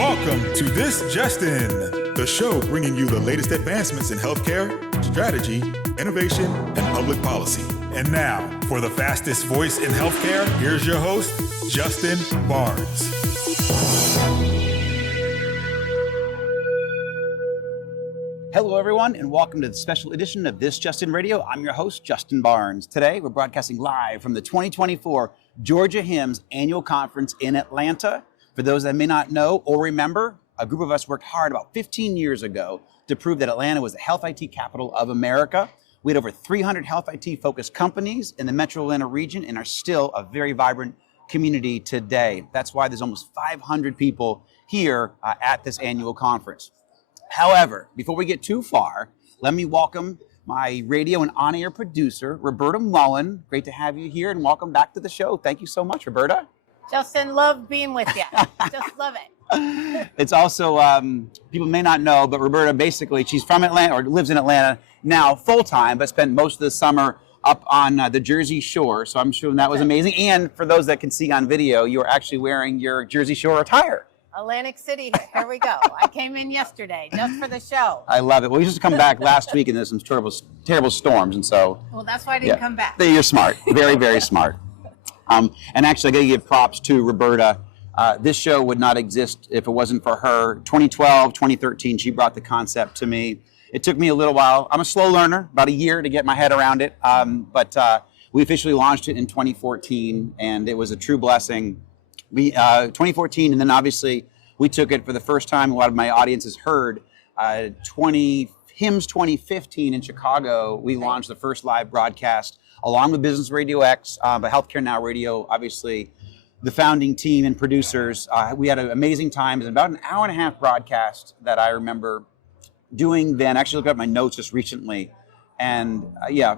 Welcome to This Just In, the show bringing you the latest advancements in healthcare, strategy, innovation, and public policy. And now, for the fastest voice in healthcare, here's your host, Justin Barnes. Hello, everyone, and welcome to the special edition of This Just In Radio. I'm your host, Justin Barnes. Today, we're broadcasting live from the 2024 Georgia HIMSS Annual Conference in Atlanta. For those that may not know or remember, a group of us worked hard about 15 years ago to prove that Atlanta was the health IT capital of America. We had over 300 health IT focused companies in the Metro Atlanta region and are still a very vibrant community today. That's why there's almost 500 people here at this annual conference. However, before we get too far, let me welcome my radio and on-air producer, Roberta Mullin. Great to have you here and welcome back to the show. Thank you so much, Roberta. Justin, love being with you. Just love it. It's also, people may not know, but Roberta basically, she's from Atlanta or lives in Atlanta now full-time, but spent most of the summer up on the Jersey Shore. So I'm sure that was amazing. And for those that can see on video, you are actually wearing your Jersey Shore attire. Atlantic City, here we go. I came in yesterday just for the show. I love it. Well, we just come back last week and there's some terrible storms. And so. Well, that's why I didn't come back. You're smart. Very, very smart. And actually, I got to give props to Roberta. This show would not exist if it wasn't for her. 2012, 2013, she brought the concept to me. It took me a little while. I'm a slow learner, about a year to get my head around it. But we officially launched it in 2014, and it was a true blessing. 2014, and then obviously we took it for the first time. A lot of my audience has heard. HIMSS 2015 in Chicago, we launched the first live broadcast along with Business Radio X, but Healthcare Now Radio, obviously the founding team and producers. We had an amazing time. It was about an hour and a half broadcast that I remember doing then. Actually looked at my notes just recently. And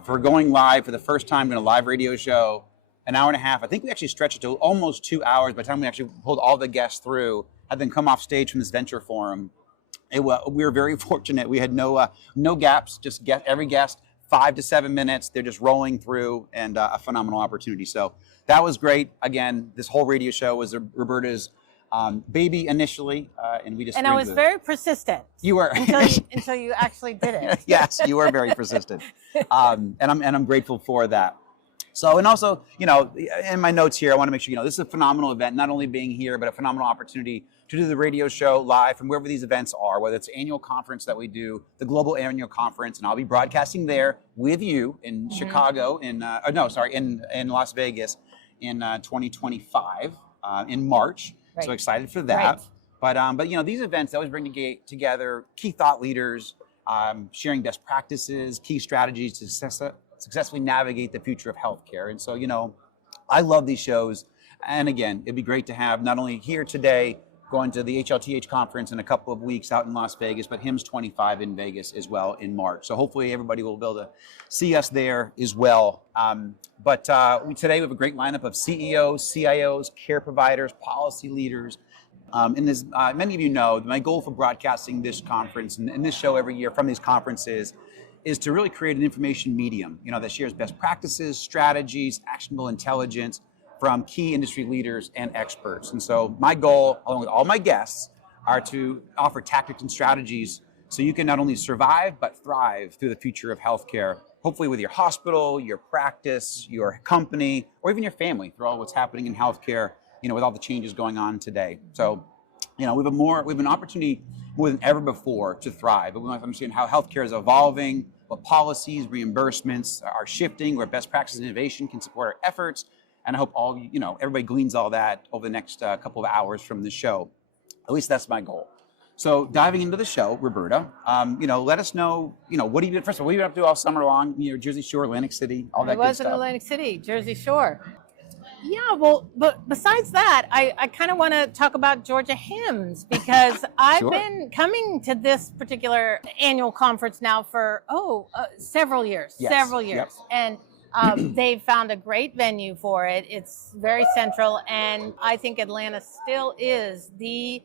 for going live for the first time in a live radio show, an hour and a half. I think we actually stretched it to almost 2 hours by the time we actually pulled all the guests through, had them come off stage from this venture forum. We were very fortunate. We had no gaps, just every guest 5 to 7 minutes. They're just rolling through, and a phenomenal opportunity. So that was great. Again, this whole radio show was Roberta's baby initially, and we just. And I was very persistent. You were until you actually did it. Yes, you were very persistent, and I'm grateful for that. So, and also, in my notes here, I want to make sure, this is a phenomenal event, not only being here, but a phenomenal opportunity to do the radio show live from wherever these events are, whether it's annual conference that we do, the global annual conference, and I'll be broadcasting there with you in Chicago, in Las Vegas in 2025 in March. Right. So excited for that. Right. But these events, they always bring together key thought leaders, sharing best practices, key strategies to successfully navigate the future of healthcare. And so, I love these shows. And again, it'd be great to have not only here today, going to the HLTH conference in a couple of weeks out in Las Vegas, but HIMSS 25 in Vegas as well in March. So hopefully everybody will be able to see us there as well. Today we have a great lineup of CEOs, CIOs, care providers, policy leaders. And as many of you know, my goal for broadcasting this conference and this show every year from these conferences is to really create an information medium, that shares best practices, strategies, actionable intelligence from key industry leaders and experts. And so my goal, along with all my guests, are to offer tactics and strategies so you can not only survive, but thrive through the future of healthcare, hopefully with your hospital, your practice, your company, or even your family through all what's happening in healthcare, with all the changes going on today. So, we have an opportunity more than ever before to thrive. But we want to understand how healthcare is evolving, what policies, reimbursements are shifting, where best practices and innovation can support our efforts. And I hope everybody gleans all that over the next couple of hours from the show. At least that's my goal. So diving into the show, Roberta, let us know, what have you been up to all summer long? Jersey Shore, Atlantic City, all that good stuff. I was in Atlantic City, Jersey Shore. Yeah, well, but besides that, I kind of want to talk about Georgia HIMSS because I've been coming to this particular annual conference now for, several years. Yep. And they've found a great venue for it. It's very central, and I think Atlanta still is the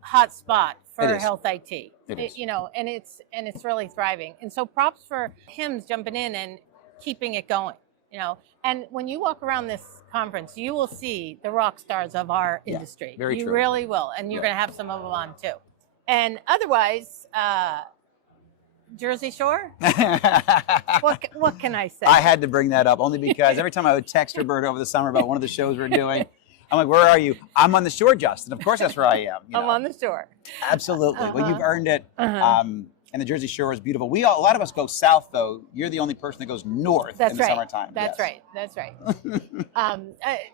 hot spot for health IT. It is. And it's really thriving. And so props for HIMSS jumping in and keeping it going. you know. And when you walk around this conference, you will see the rock stars of our industry. Very you true. really will, and you're going to have some of them on too. And otherwise, Jersey Shore. What can I say? I had to bring that up only because every time I would text Roberta over the summer about one of the shows we're doing, I'm like, "Where are you?" I'm on the shore, Justin. Of course, that's where I am. I'm on the shore. Absolutely. Well, you've earned it. And the Jersey Shore is beautiful. A lot of us go south, though. You're the only person that goes north in the summertime. That's right. That's right.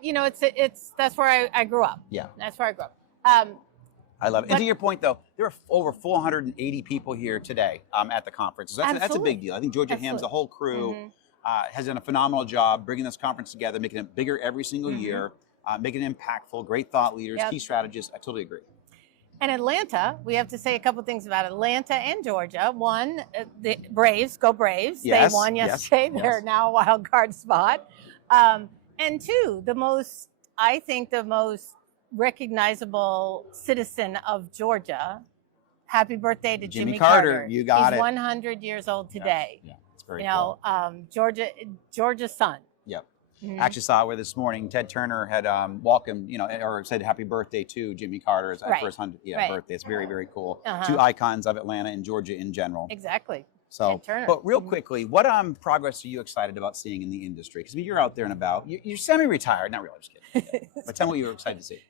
You know, that's where I grew up. Yeah. That's where I grew up. I love it. And to your point, though, there are over 480 people here today at the conference. So that's a big deal. I think Georgia HIMSS, the whole crew, has done a phenomenal job bringing this conference together, making it bigger every single year, making it impactful, great thought leaders, key strategists. I totally agree. And Atlanta, we have to say a couple things about Atlanta and Georgia. One, the Braves, go Braves. Yes, they won yesterday. They're now a wild card spot. And two, the most recognizable citizen of Georgia. Happy birthday to Jimmy Carter. You got it. He's 100 years old today. Yeah, it's very cool. Georgia's son. Yep. I actually saw where this morning Ted Turner had welcomed, or said happy birthday to Jimmy Carter's first 100th birthday. It's very, very cool. Two icons of Atlanta and Georgia in general. Exactly. So, Ted Turner. but real quickly, what progress are you excited about seeing in the industry? Because you're out there and about. You're semi-retired, not really, I'm just kidding. But tell me what you're excited to see.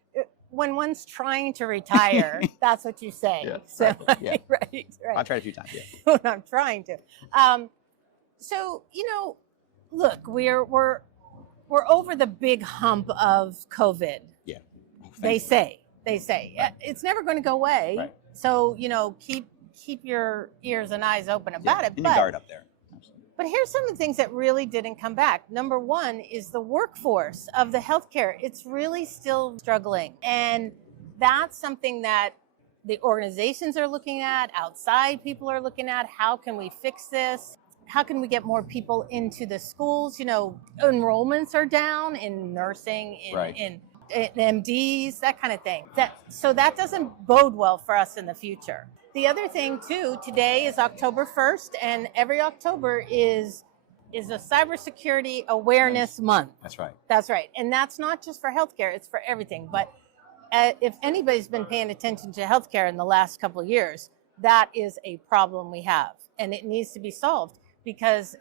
When one's trying to retire, that's what you say. Yeah, so, yeah. right. I've tried a few times, when I'm trying to. So, look, we're over the big hump of COVID. Yeah. They say. Right. It's never going to go away. Right. So, keep your ears and eyes open about it. And your guard up there. But here's some of the things that really didn't come back. Number one is the workforce of the healthcare. It's really still struggling. And that's something that the organizations are looking at, outside people are looking at. How can we fix this? How can we get more people into the schools? Enrollments are down in nursing, in MDs, that kind of thing. So that doesn't bode well for us in the future. The other thing too, today is October 1st, and every October is a cybersecurity awareness month. That's right. That's right. And that's not just for healthcare, it's for everything. But if anybody's been paying attention to healthcare in the last couple of years, that is a problem we have, and it needs to be solved because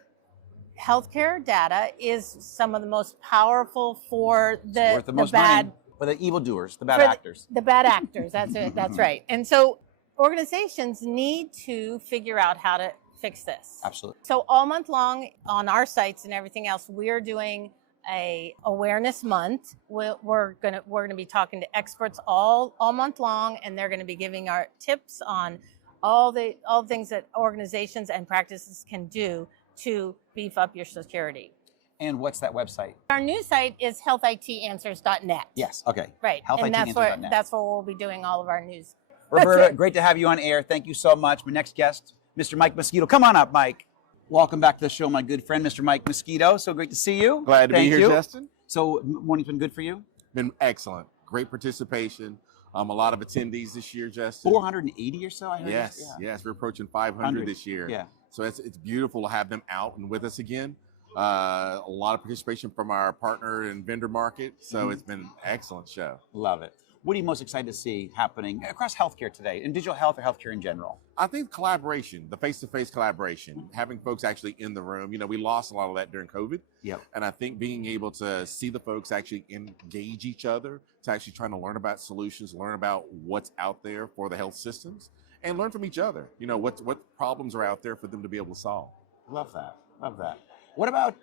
healthcare data is some of the most powerful for the bad, for the evildoers, the bad actors. The bad actors. That's it. That's right. And so organizations need to figure out how to fix this. Absolutely. So all month long on our sites and everything else, we're doing a awareness month. We're gonna be talking to experts all month long, and they're gonna be giving our tips on all the things that organizations and practices can do to beef up your security. And what's that website? Our new site is healthitanswers.net. Yes. Okay. Right. And that's where we'll be doing all of our news. Roberta, great to have you on air. Thank you so much. My next guest, Mr. Mike Mosquito. Come on up, Mike. Welcome back to the show, my good friend, Mr. Mike Mosquito. So great to see you. Glad to be here, Justin. So morning's been good for you? Been excellent. Great participation. A lot of attendees this year, Justin. 480 or so, I heard. Yes. We're approaching 500 this year. Yeah. So it's beautiful to have them out and with us again. A lot of participation from our partner and vendor market. So it's been an excellent show. Love it. What are you most excited to see happening across healthcare today, in digital health or healthcare in general? I think collaboration, the face-to-face collaboration, having folks actually in the room. We lost a lot of that during COVID. Yep. And I think being able to see the folks actually engage each other, to actually trying to learn about solutions, learn about what's out there for the health systems, and learn from each other. What problems are out there for them to be able to solve. Love that. Love that. What about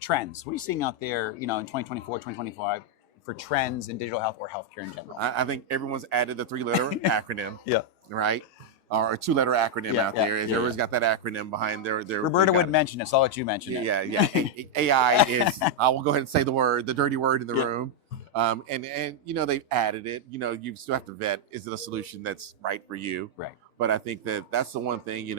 trends? What are you seeing out there, in 2024, 2025? For trends in digital health or healthcare in general? I think everyone's added the 3-letter acronym. Yeah. Right? Or a 2-letter acronym out there. Everyone's got that acronym behind their Roberta would mention it, so I'll let you mention it. Yeah. AI is, I will go ahead and say the dirty word in the room. And they've added it. You still have to vet, is it a solution that's right for you? Right. But I think that's the one thing,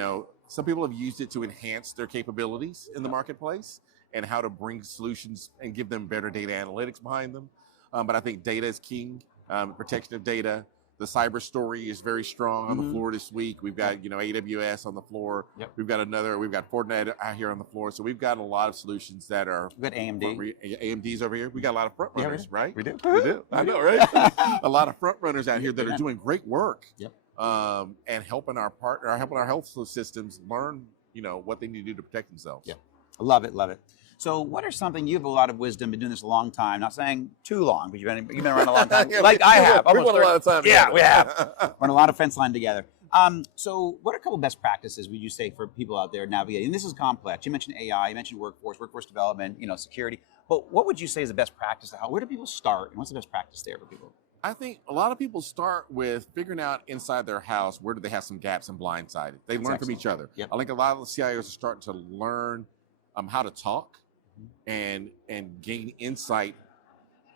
some people have used it to enhance their capabilities in the marketplace and how to bring solutions and give them better data analytics behind them. But I think data is king, protection of data, The cyber story is very strong on the floor this week. We've got, AWS on the floor. Yep. We've got Fortinet out here on the floor. So we've got a lot of solutions that are. We've got AMD. AMD's over here. We got a lot of front runners, right? We do. We do. I know, right? A lot of front runners out here that are doing great work. Yep. And helping our health systems learn, what they need to do to protect themselves. Yeah. Love it. So what are something, you have a lot of wisdom, been doing this a long time, not saying too long, but you've been around a long time, like I have. We won a lot of time together. Yeah, we have. Run a lot of fence line together. So what are a couple best practices would you say for people out there navigating? And this is complex. You mentioned AI, you mentioned workforce development, security. But what would you say is the best practice? Where do people start? And what's the best practice there for people? I think a lot of people start with figuring out inside their house, where do they have some gaps and blindsided. They learn from each other. Yep. I think a lot of the CIOs are starting to learn how to talk and gain insight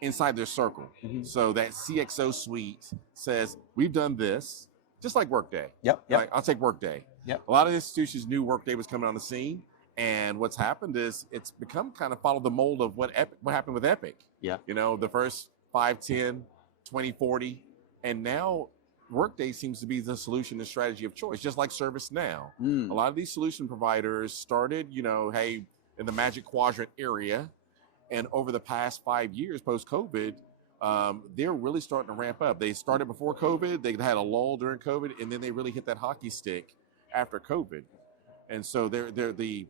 inside their circle. So that CXO suite says, we've done this, just like Workday. Yep. Like, I'll take Workday. Yep. A lot of institutions knew Workday was coming on the scene. And what's happened is it's become kind of follow the mold of what happened with Epic. Yeah. The first 5, 10, 20, 40. And now Workday seems to be the solution and strategy of choice, just like ServiceNow. A lot of these solution providers started, hey, in the Magic Quadrant area. And over the past 5 years, post-COVID, they're really starting to ramp up. They started before COVID, they had a lull during COVID, and then they really hit that hockey stick after COVID. And so they're the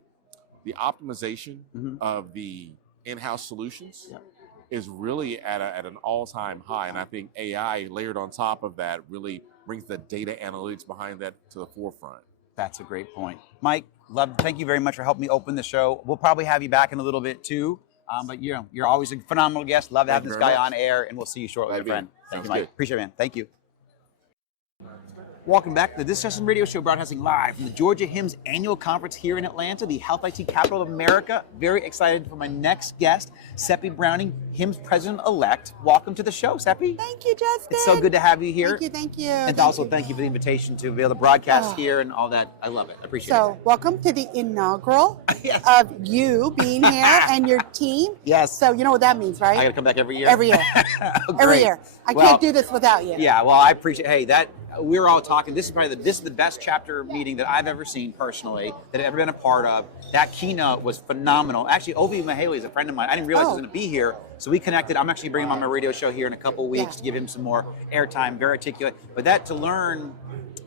optimization of the in-house solutions is really at an all-time high. And I think AI layered on top of that really brings the data analytics behind that to the forefront. That's a great point. Mike, thank you very much for helping me open the show. We'll probably have you back in a little bit too. But you're always a phenomenal guest. Love having this guy on air, and we'll see you shortly, my friend. Thank you, Mike. Appreciate it, man. Thank you. Welcome back to the This Session Radio Show, broadcasting live from the Georgia HIMSS annual conference here in Atlanta, the Health IT capital of America. Very excited for my next guest, Sepi Browning, HIMSS president-elect. Welcome to the show, Sepi. Thank you, Justin. It's so good to have you here. Thank you. And also thank you for the invitation to be able to broadcast here and all that. I love it. I appreciate it. So, welcome to the inaugural of you being here and your team. Yes. So, you know what that means, right? I got to come back every year? Every year. Every year. I can't do this without you. Yeah, well, I appreciate, we're all talking, this is the best chapter meeting that I've ever seen personally, that I've ever been a part of. That keynote was phenomenal. Actually, Ovi Mahaley is a friend of mine. I didn't realize he was going to be here, so we connected. I'm actually bringing him on my radio show here in a couple of weeks to give him some more airtime, very articulate. But that to learn,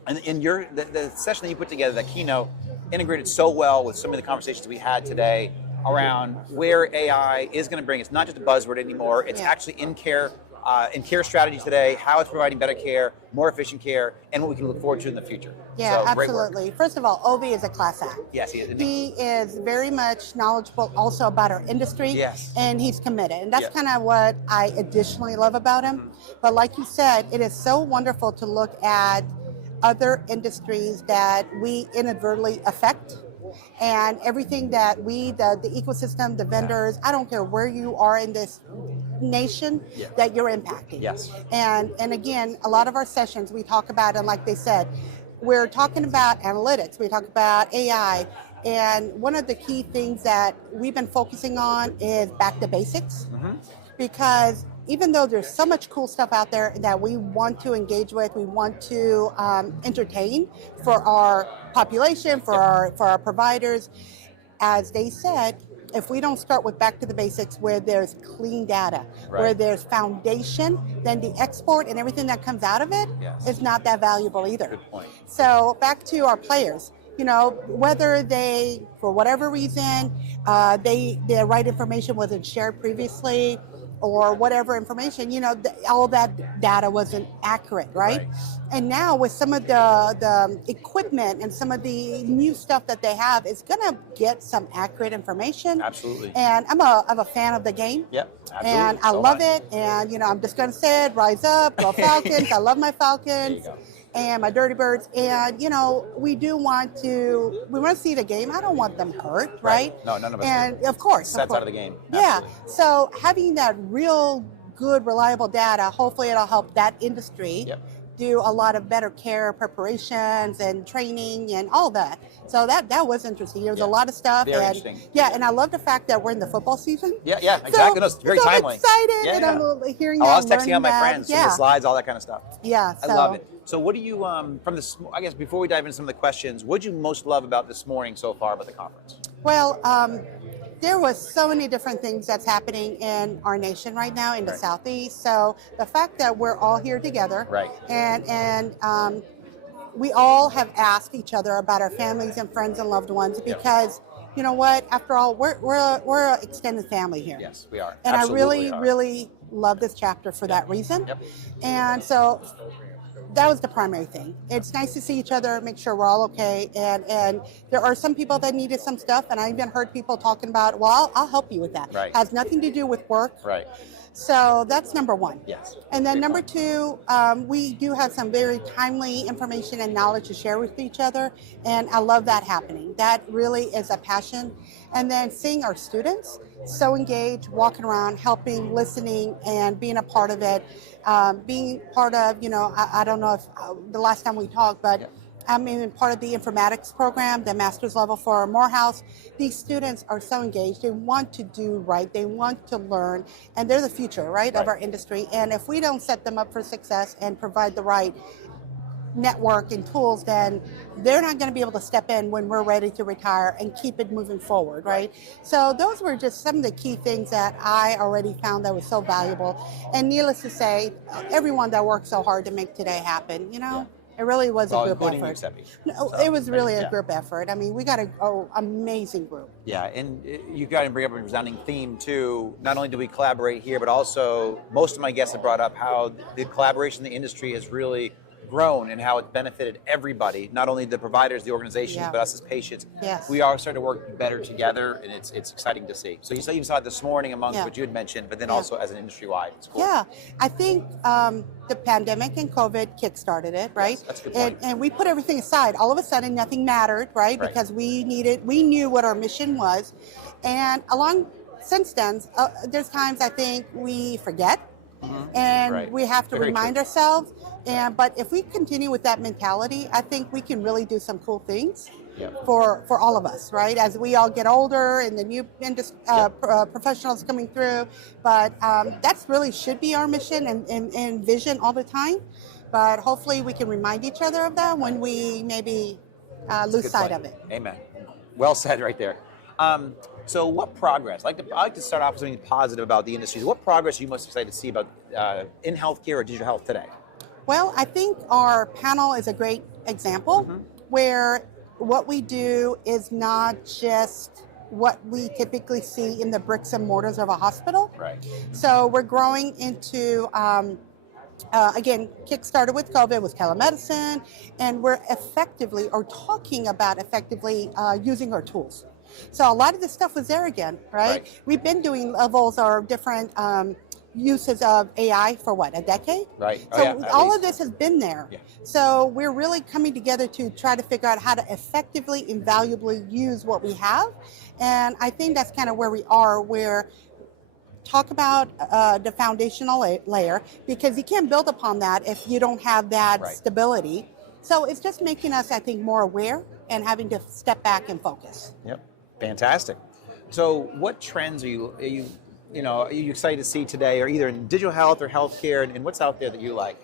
and in the session that you put together, that keynote, integrated so well with some of the conversations we had today around where AI is going to bring. It's not just a buzzword anymore. It's actually in care strategy today, how it's providing better care, more efficient care, and what we can look forward to in the future. Yeah, so, absolutely. First of all, Ovi is a class act. Yes, he is. He is very much knowledgeable also about our industry. Yes. And he's committed. And that's kind of what I additionally love about him. But like you said, it is so wonderful to look at other industries that we inadvertently affect. And everything that the ecosystem, the vendors, I don't care where you are in this nation, that you're impacting. Yes. And again, a lot of our sessions we talk about, and like they said, we're talking about analytics, we talk about AI, and one of the key things that we've been focusing on is back to basics. Because even though there's so much cool stuff out there that we want to engage with, we want to entertain for our population, for our providers, as they said, if we don't start with back to the basics where there's clean data, where there's foundation, then the export and everything that comes out of it is not that valuable either. Good point. So back to our players. Whether they, for whatever reason, their right information wasn't shared previously, or whatever information, all that data wasn't accurate, right? And now with some of the equipment and some of the new stuff that they have, it's gonna get some accurate information. Absolutely. And I'm a fan of the game. Yep, absolutely. And I love it. And I'm just gonna say it, rise up, go Falcons. I love my Falcons. And my Dirty Birds, and we want to see the game. I don't want them hurt, right? No, none of us. And of course, sets out of the game. Yeah. So having that real good, reliable data, hopefully it'll help that industry do a lot of better care preparations and training and all that. So that was interesting. There was a lot of stuff. Very and interesting. Yeah, and I love the fact that we're in the football season. Yeah, exactly. No, it's very so timely. I'm excited Yeah, and I'm hearing I that. was texting out my that. friends, some of the slides, all that kind of stuff. Yeah, I love it. So what do you, from this, I guess before we dive into some of the questions, what did you most love about this morning so far about the conference? Well, there was so many different things that's happening in our nation right now in the Southeast. So the fact that we're all here together, and we all have asked each other about our families and friends and loved ones, because you know what? After all, we're an extended family here. Yes, we are. And Absolutely I really love this chapter for that reason. And so that was the primary thing. It's nice to see each other, make sure we're all okay. And there are some people that needed some stuff, and I even heard people talking about, well, I'll help you with that. Has nothing to do with work. So that's number one. Yes. And then number two, we do have some very timely information and knowledge to share with each other, and I love that happening. That really is a passion. And then seeing our students so engaged, walking around, helping, listening, and being a part of it. Being part of, I don't know if the last time we talked, but I'm even part of the informatics program, the master's level for Morehouse. These students are so engaged. They want to do right. They want to learn, and they're the future, right, of our industry. And if we don't set them up for success and provide the right network and tools, then they're not going to be able to step in when we're ready to retire and keep it moving forward, right? So those were just some of the key things that I already found that was so valuable. And needless to say, everyone that worked so hard to make today happen, it really was a group effort. It was really a group effort. I mean, we got an amazing group. Yeah, and you got to bring up a resounding theme too. Not only do we collaborate here, but also most of my guests have brought up how the collaboration in the industry has really grown and how it's benefited everybody, not only the providers, the organizations, but us as patients. We are starting to work better together, and it's exciting to see. So you saw it this morning amongst what you had mentioned, but then also as an industry-wide. It's cool. Yeah, I think the pandemic and COVID kickstarted it, right? That's a good point. And we put everything aside. All of a sudden, nothing mattered, right? Because we knew what our mission was. And since then, there's times I think we forget, and we have to remind ourselves. But if we continue with that mentality, I think we can really do some cool things for all of us, right? As we all get older and the new professionals coming through. But that's really should be our mission and vision all the time. But hopefully we can remind each other of that when we maybe lose sight of it. Amen. Well said right there. So what progress? I like to start off with something positive about the industry. What progress are you most excited to see about in healthcare or digital health today? Well, I think our panel is a great example where what we do is not just what we typically see in the bricks and mortars of a hospital. So we're growing into, again, kick-started with COVID, with telemedicine, and we're talking about effectively using our tools. So a lot of this stuff was there again, right? We've been doing levels or different uses of AI for a decade? So all of this has been there. So we're really coming together to try to figure out how to effectively and valuably use what we have. And I think that's kind of where we are, where talk about the foundational layer, because you can't build upon that if you don't have that stability. So it's just making us, I think, more aware and having to step back and focus. Fantastic. So what trends are you excited to see today, or either in digital health or healthcare, and what's out there that you like?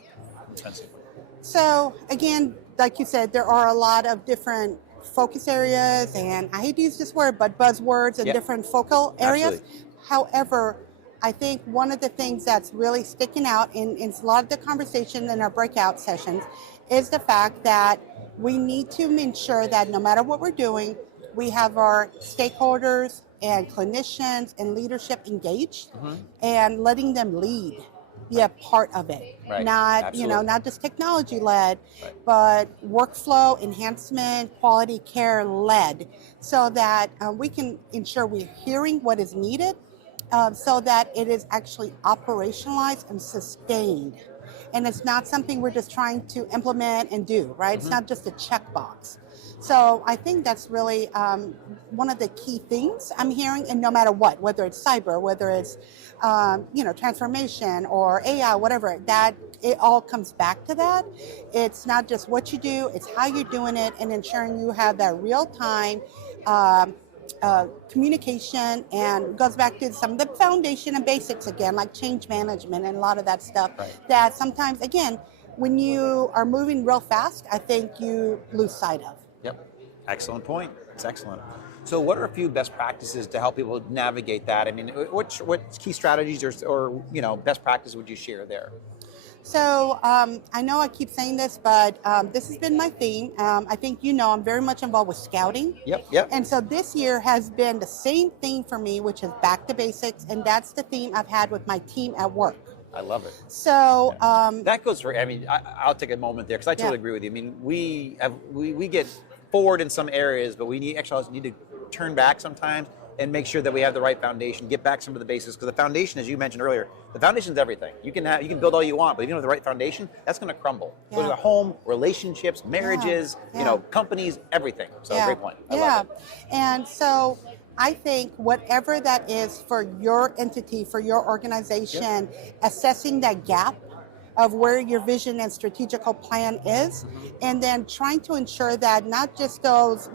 So again, like you said, there are a lot of different focus areas, and I hate to use this word, but buzzwords and different focal areas. However, I think one of the things that's really sticking out in a lot of the conversation in our breakout sessions is the fact that we need to ensure that no matter what we're doing, we have our stakeholders and clinicians and leadership engaged and letting them lead, be a part of it. Not, not just technology led, but workflow enhancement, quality care led, so that we can ensure we're hearing what is needed so that it is actually operationalized and sustained. And it's not something we're just trying to implement and do, right? It's not just a checkbox. So I think that's really one of the key things I'm hearing, and no matter what, whether it's cyber, whether it's transformation or AI, whatever, that it all comes back to that. It's not just what you do, it's how you're doing it and ensuring you have that real time communication, and goes back to some of the foundation and basics again, like change management and a lot of that stuff that sometimes, again, when you are moving real fast, I think you lose sight of. Yep. Excellent point. It's excellent. So what are a few best practices to help people navigate that? I mean, what key strategies or best practices would you share there? So I know I keep saying this, but this has been my theme. I think I'm very much involved with scouting. Yep. And so this year has been the same theme for me, which is back to basics, and that's the theme I've had with my team at work. I love it. So that goes for. I mean, I'll take a moment there because I totally agree with you. I mean, we get forward in some areas, but we need to turn back sometimes and make sure that we have the right foundation, get back some of the basics, because the foundation, as you mentioned earlier, the foundation is everything. You can build all you want, but if you don't have the right foundation, that's going to crumble. Whether the home, relationships, marriages, companies, everything. So great point. I love it. And so I think whatever that is for your entity, for your organization, assessing that gap of where your vision and strategical plan is, and then trying to ensure that not just those,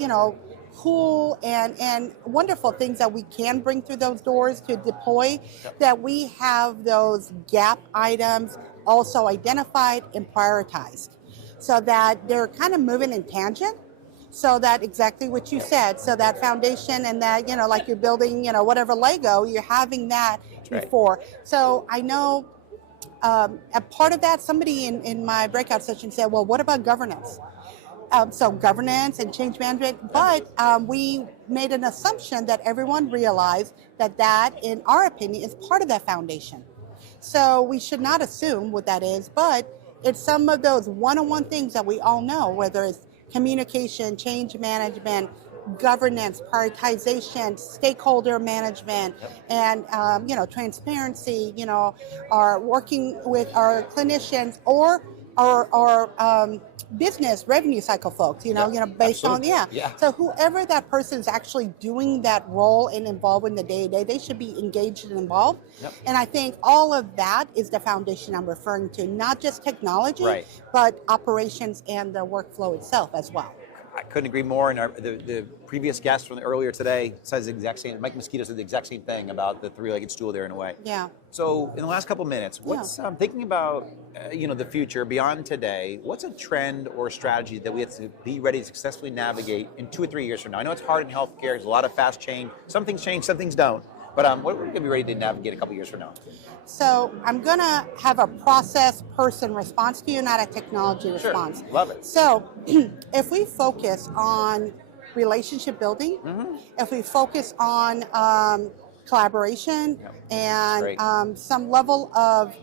cool and wonderful things that we can bring through those doors to deploy, that we have those gap items also identified and prioritized so that they're kind of moving in tangent, so that exactly what you said, so that foundation and that, like you're building, whatever Lego, you're having that before. So I know a part of that, somebody in my breakout session said, well, what about governance? So governance and change management, but we made an assumption that everyone realized that, in our opinion, is part of that foundation. So we should not assume what that is, but it's some of those one-on-one things that we all know, whether it's communication, change management, governance, prioritization, stakeholder management, and transparency, are working with our clinicians or our business revenue cycle folks, based on, So whoever that person is actually doing that role and involved in the day-to-day, they should be engaged and involved. And I think all of that is the foundation I'm referring to, not just technology, but operations and the workflow itself as well. I couldn't agree more. And the previous guest from earlier today says the exact same. Mike Mosquito said the exact same thing about the three-legged stool there in a way. Yeah. So in the last couple minutes, what's thinking about the future beyond today? What's a trend or strategy that we have to be ready to successfully navigate in 2 or 3 years from now? I know it's hard in healthcare. There's a lot of fast change. Some things change, some things don't. But what are we going to be ready to navigate a couple years from now? So I'm going to have a process person response to you, not a technology response. Love it. So if we focus on relationship building, if we focus on collaboration and some level of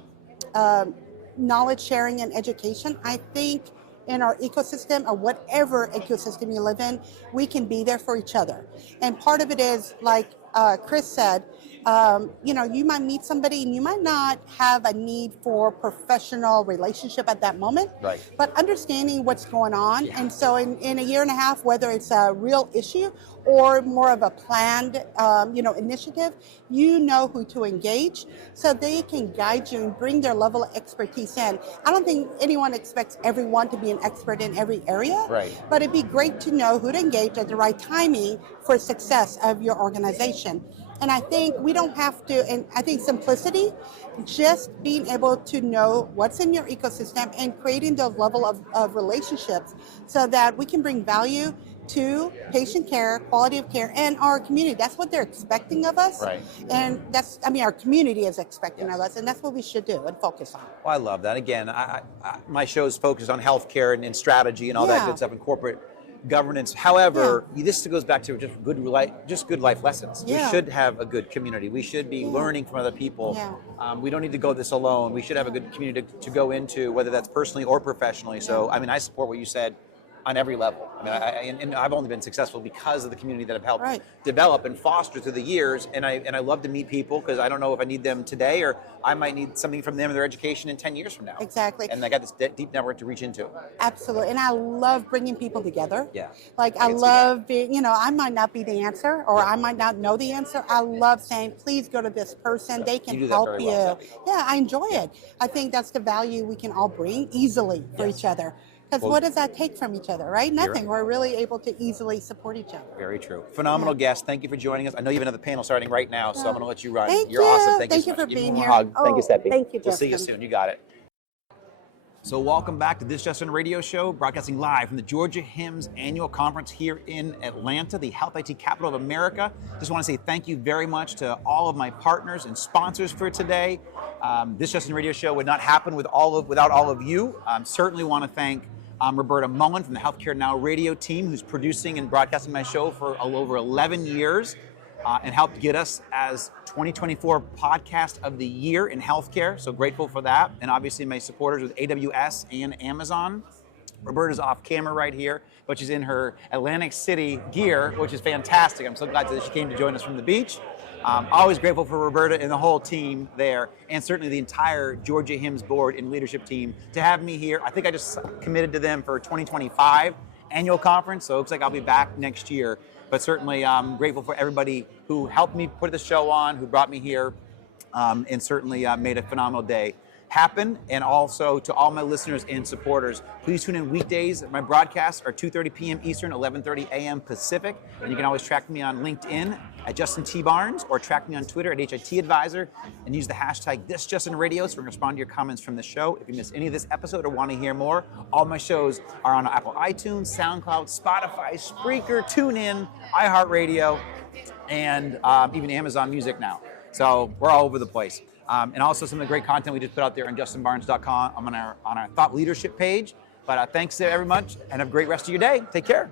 knowledge sharing and education, I think in our ecosystem or whatever ecosystem you live in, we can be there for each other. And part of it is, like Chris said, you might meet somebody and you might not have a need for professional relationship at that moment, but understanding what's going on. And so in a year and a half, whether it's a real issue or more of a planned, initiative, you know who to engage so they can guide you and bring their level of expertise in. I don't think anyone expects everyone to be an expert in every area, but it'd be great to know who to engage at the right timing for success of your organization. And I think we don't have to, and I think simplicity, just being able to know what's in your ecosystem and creating those level of relationships so that we can bring value to patient care, quality of care, and our community. That's what they're expecting of us. And our community is expecting of us, and that's what we should do and focus on. Well, I love that. Again, my show's focused on healthcare and strategy and all that good stuff and corporate governance. However, this goes back to just good life lessons. We should have a good community. We should be learning from other people. We don't need to go this alone. We should have a good community to go into, whether that's personally or professionally. So, I support what you said on every level. I mean, and I've only been successful because of the community that I've helped Right. develop and foster through the years. And I love to meet people because I don't know if I need them today or I might need something from them in their education in 10 years from now. Exactly. And I got this deep network to reach into. Absolutely. And I love bringing people together. Yeah. Like I love being, you know, I might not be the answer or I might not know the answer. I love saying, please go to this person. They can You do that help very you. well, Sepi. Yeah, I enjoy it. I think that's the value we can all bring easily for each other. Because what does that take from each other, right? Nothing. We're really able to easily support each other. Very true. Phenomenal guest. Thank you for joining us. I know you have another panel starting right now, so I'm going to let you run. Thank You're you. awesome. Thank you you so for much. Give me being one here. hug. Thank you, Oh, Sepi. thank you, We'll see you Justin. soon. You got it. So welcome back to This Justin Radio Show, broadcasting live from the Georgia HIMSS annual conference here in Atlanta, the Health IT capital of America. Just want to say thank you very much to all of my partners and sponsors for today. This Justin Radio Show would not happen without all of you. Certainly want to thank Roberta Mullin from the Healthcare Now radio team, who's producing and broadcasting my show for over 11 years and helped get us as 2024 Podcast of the Year in healthcare. So grateful for that. And obviously my supporters with AWS and Amazon. Roberta's off camera right here, but she's in her Atlantic City gear, which is fantastic. I'm so glad that she came to join us from the beach. Always grateful for Roberta and the whole team there, and certainly the entire Georgia HIMSS board and leadership team to have me here. I think I just committed to them for 2025 annual conference, so it looks like I'll be back next year. But certainly I'm grateful for everybody who helped me put the show on, who brought me here, and certainly made a phenomenal day happen. And also to all my listeners and supporters, please tune in weekdays. My broadcasts are 2:30 p.m. Eastern, 11:30 a.m. Pacific. And you can always track me on LinkedIn at Justin T. Barnes or track me on Twitter at HIT Advisor and use the hashtag ThisJustinRadio so we can respond to your comments from the show. If you miss any of this episode or want to hear more, all my shows are on Apple iTunes, SoundCloud, Spotify, Spreaker, TuneIn, iHeartRadio, and even Amazon Music now. So we're all over the place. And also some of the great content we just put out there on justinbarnes.com. I'm on our thought leadership page. But thanks very much and have a great rest of your day. Take care.